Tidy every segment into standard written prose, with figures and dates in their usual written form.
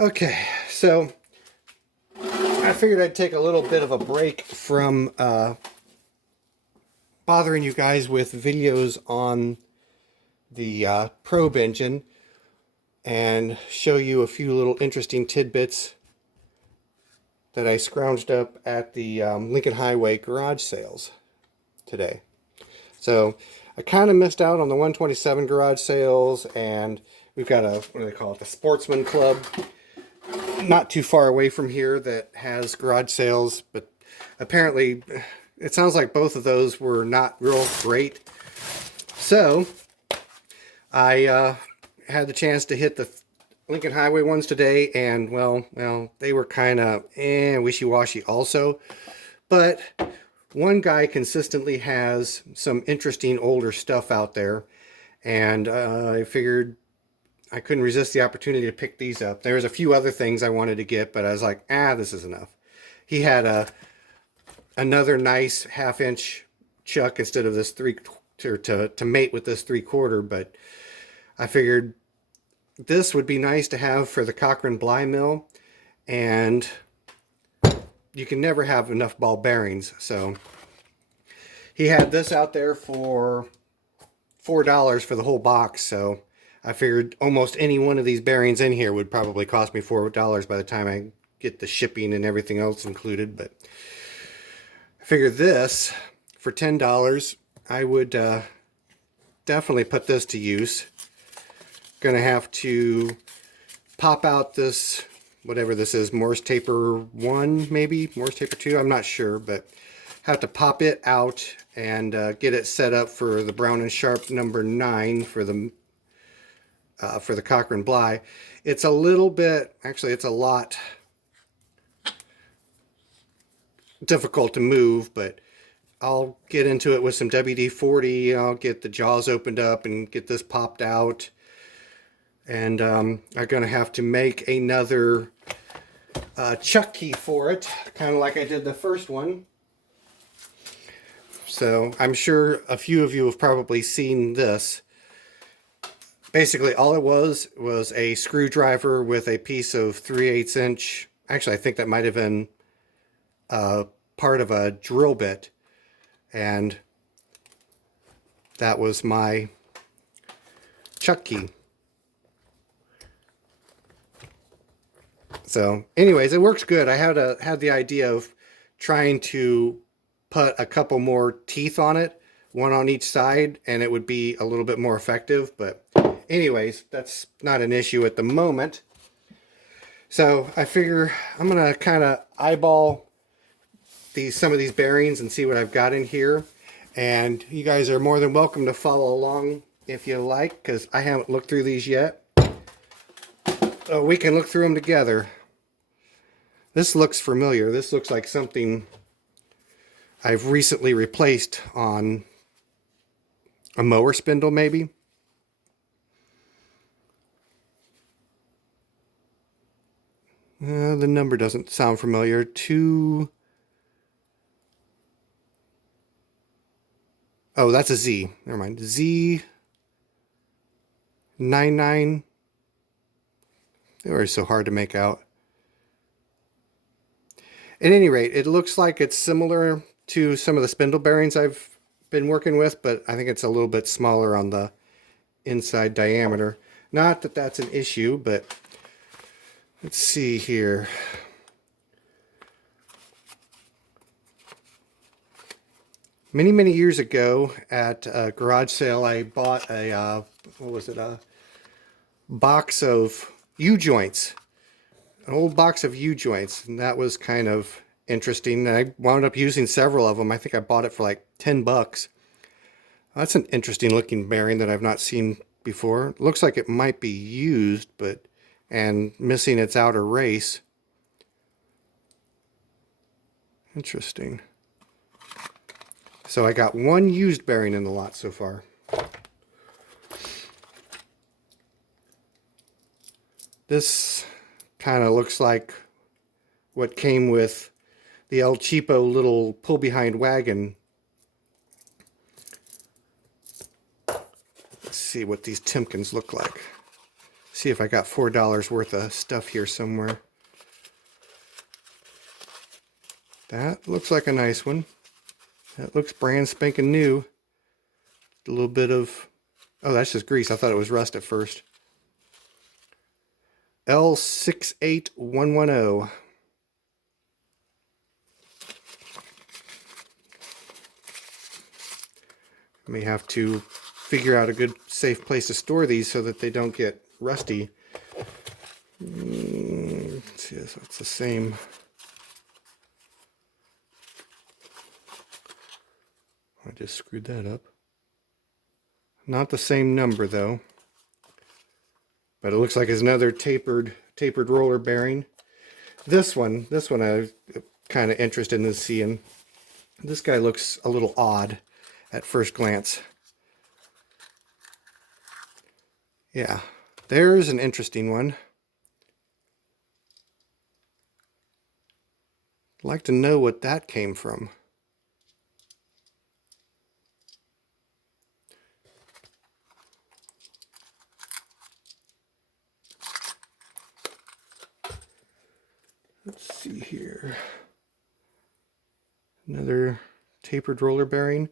Okay, so I figured I'd take a little bit of a break from bothering you guys with videos on the Probe engine and show you a few little interesting tidbits that I scrounged up at the Lincoln Highway garage sales today. So I kind of missed out on the 127 garage sales, and we've got a, what do they call it, the Sportsman Club not too far away from here that has garage sales, but apparently it sounds like both of those were not real great. So I had the chance to hit the Lincoln Highway ones today, and well, they were kind of wishy-washy also. But one guy consistently has some interesting older stuff out there, and I figured I couldn't resist the opportunity to pick these up. There was a few other things I wanted to get, but I was like, this is enough. He had another nice half-inch chuck instead of this to mate with this 3/4, but I figured this would be nice to have for the Cochran Bly mill, and you can never have enough ball bearings. So he had this out there for $4 for the whole box, so I figured almost any one of these bearings in here would probably cost me $4 by the time I get the shipping and everything else included. But I figured this for $10, I would definitely put this to use. Gonna have to pop out this, whatever this is, Morse Taper 1, maybe Morse Taper 2, I'm not sure, but have to pop it out and get it set up for the Brown and Sharp number 9 for the Cochran Bly. It's a little bit, actually it's a lot difficult to move, but I'll get into it with some WD-40. I'll get the jaws opened up and get this popped out. And I'm going to have to make another chuck key for it, kind of like I did the first one. So I'm sure a few of you have probably seen this. Basically, all it was a screwdriver with a piece of 3/8 inch. Actually, I think that might have been part of a drill bit. And that was my chuck key. So anyways, it works good. I had the idea of trying to put a couple more teeth on it, one on each side, and it would be a little bit more effective. But anyways, that's not an issue at the moment. So I figure I'm gonna kind of eyeball some of these bearings and see what I've got in here. And you guys are more than welcome to follow along if you like, because I haven't looked through these yet. So we can look through them together. This looks familiar. This looks like something I've recently replaced on a mower spindle, maybe. The number doesn't sound familiar. Oh, that's a Z. Never mind. Z99. They were so hard to make out. At any rate, it looks like it's similar to some of the spindle bearings I've been working with, but I think it's a little bit smaller on the inside diameter. Not that that's an issue, but let's see here. Many years ago at a garage sale, I bought a, a box of U-joints. An old box of U-joints, and that was kind of interesting. I wound up using several of them. I think I bought it for like $10. That's an interesting looking bearing that I've not seen before. It looks like it might be used, and missing its outer race. Interesting. So I got one used bearing in the lot so far. This kind of looks like what came with the El Cheapo little pull-behind wagon. Let's see what these Timkins look like. See if I got $4 worth of stuff here somewhere. That looks like a nice one. That looks brand spanking new. A little bit of, oh, that's just grease. I thought it was rust at first. L68110. May have to figure out a good safe place to store these so that they don't get rusty. Let's see, so it's the same. I just screwed that up. Not the same number though. But it looks like it's another tapered roller bearing. This one I'm kind of interested in seeing. This guy looks a little odd at first glance. Yeah, there's an interesting one. I'd like to know what that came from. Let's see here. Another tapered roller bearing.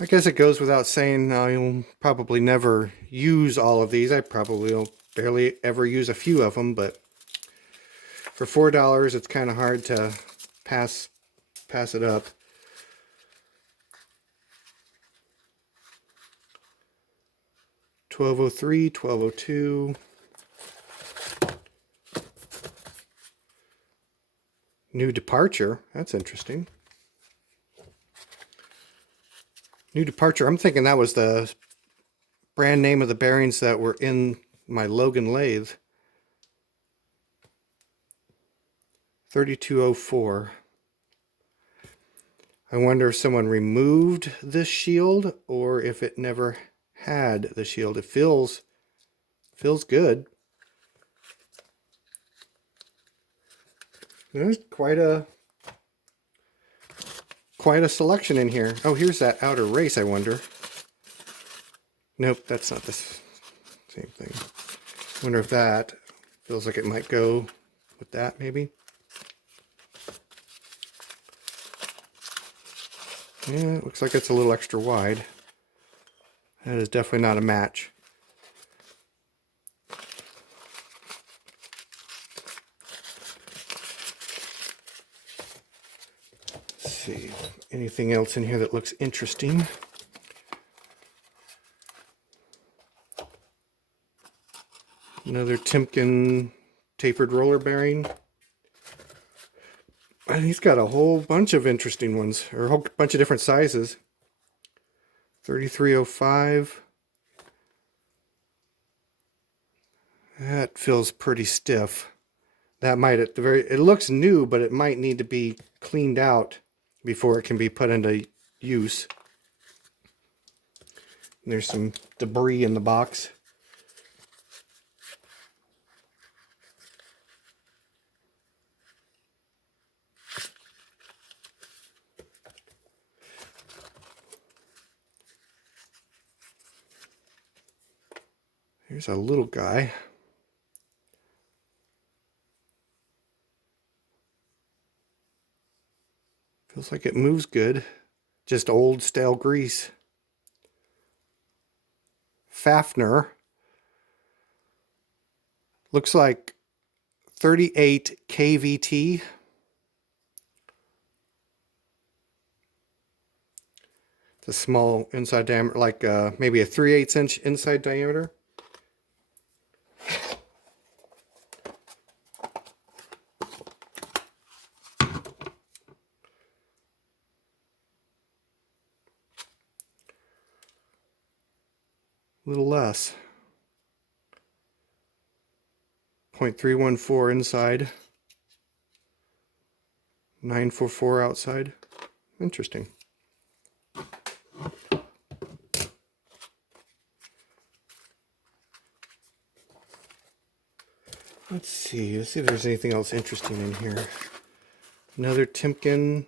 I guess it goes without saying I'll probably never use all of these. I probably will barely ever use a few of them, but for $4 it's kind of hard to pass it up. $12.03, $12.02. New Departure. That's interesting. New Departure. I'm thinking that was the brand name of the bearings that were in my Logan lathe. 3204. I wonder if someone removed this shield or if it never had the shield. It feels good. There's quite a selection in here. Oh, here's that outer race, I wonder. Nope, that's not the same thing. I wonder if that feels like it might go with that, maybe. Yeah, it looks like it's a little extra wide. That is definitely not a match. Let's see, anything else in here that looks interesting? Another Timken tapered roller bearing. And he's got a whole bunch of interesting ones, or a whole bunch of different sizes. 3305. That feels pretty stiff. That might at the very, it looks new, but it might need to be cleaned out before it can be put into use. And there's some debris in the box. Here's a little guy. Feels like it moves good. Just old stale grease. Fafner. Looks like 38 kVT. It's a small inside diameter, like maybe a 3/8 inch inside diameter. A little less. 0.314 inside. 944 outside. Interesting. Let's see if there's anything else interesting in here. Another Timken.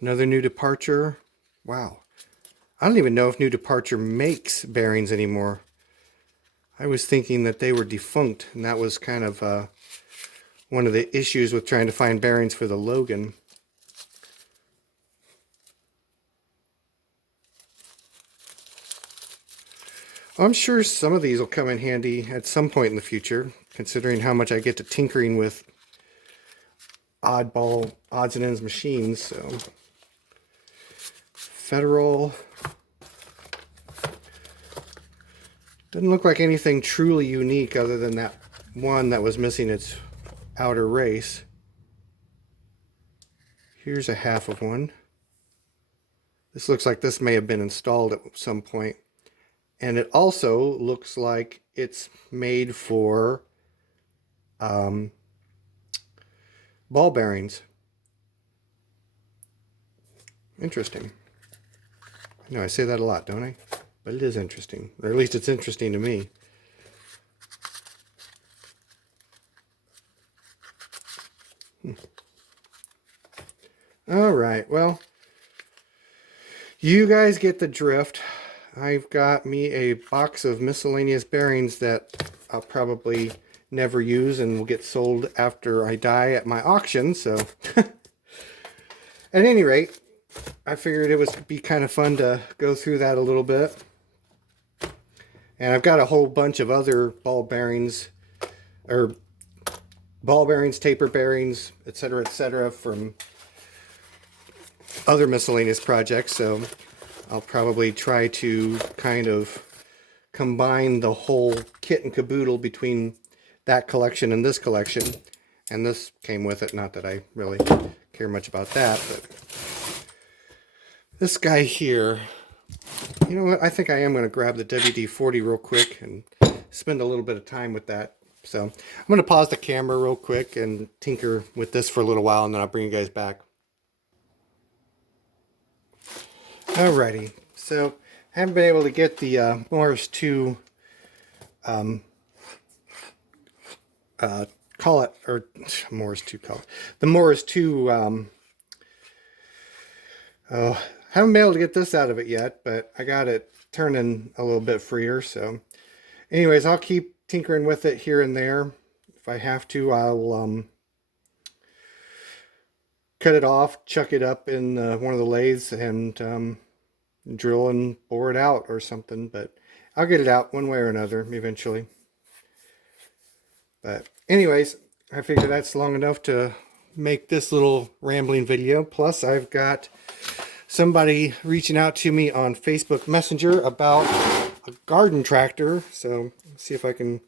Another New Departure. Wow. I don't even know if New Departure makes bearings anymore. I was thinking that they were defunct, and that was kind of one of the issues with trying to find bearings for the Logan. I'm sure some of these will come in handy at some point in the future, considering how much I get to tinkering with oddball odds and ends machines. So, Federal. Doesn't look like anything truly unique other than that one that was missing its outer race. Here's a half of one. This looks like this may have been installed at some point. And it also looks like it's made for ball bearings. Interesting. I know I say that a lot, don't I? But it is interesting. Or at least it's interesting to me. All right, well, you guys get the drift. I've got me a box of miscellaneous bearings that I'll probably never use and will get sold after I die at my auction. So, at any rate, I figured it would be kind of fun to go through that a little bit. And I've got a whole bunch of other ball bearings, or ball bearings, taper bearings, etc., from other miscellaneous projects. So I'll probably try to kind of combine the whole kit and caboodle between that collection and this collection. And this came with it, not that I really care much about that, but this guy here, you know what, I think I am going to grab the WD-40 real quick and spend a little bit of time with that. So I'm going to pause the camera real quick and tinker with this for a little while, and then I'll bring you guys back. Alrighty, so I haven't been able to get the Morris 2 collet, or Morris 2 collet, the Morris 2 haven't been able to get this out of it yet, but I got it turning a little bit freer. So anyways, I'll keep tinkering with it here and there. If I have to, I'll cut it off, chuck it up in one of the lathes, and drill and bore it out or something. But I'll get it out one way or another eventually. But anyways, I figure that's long enough to make this little rambling video. Plus, I've got somebody reaching out to me on Facebook Messenger about a garden tractor. So let's see if I can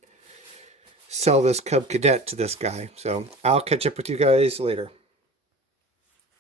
sell this Cub Cadet to this guy. So I'll catch up with you guys later.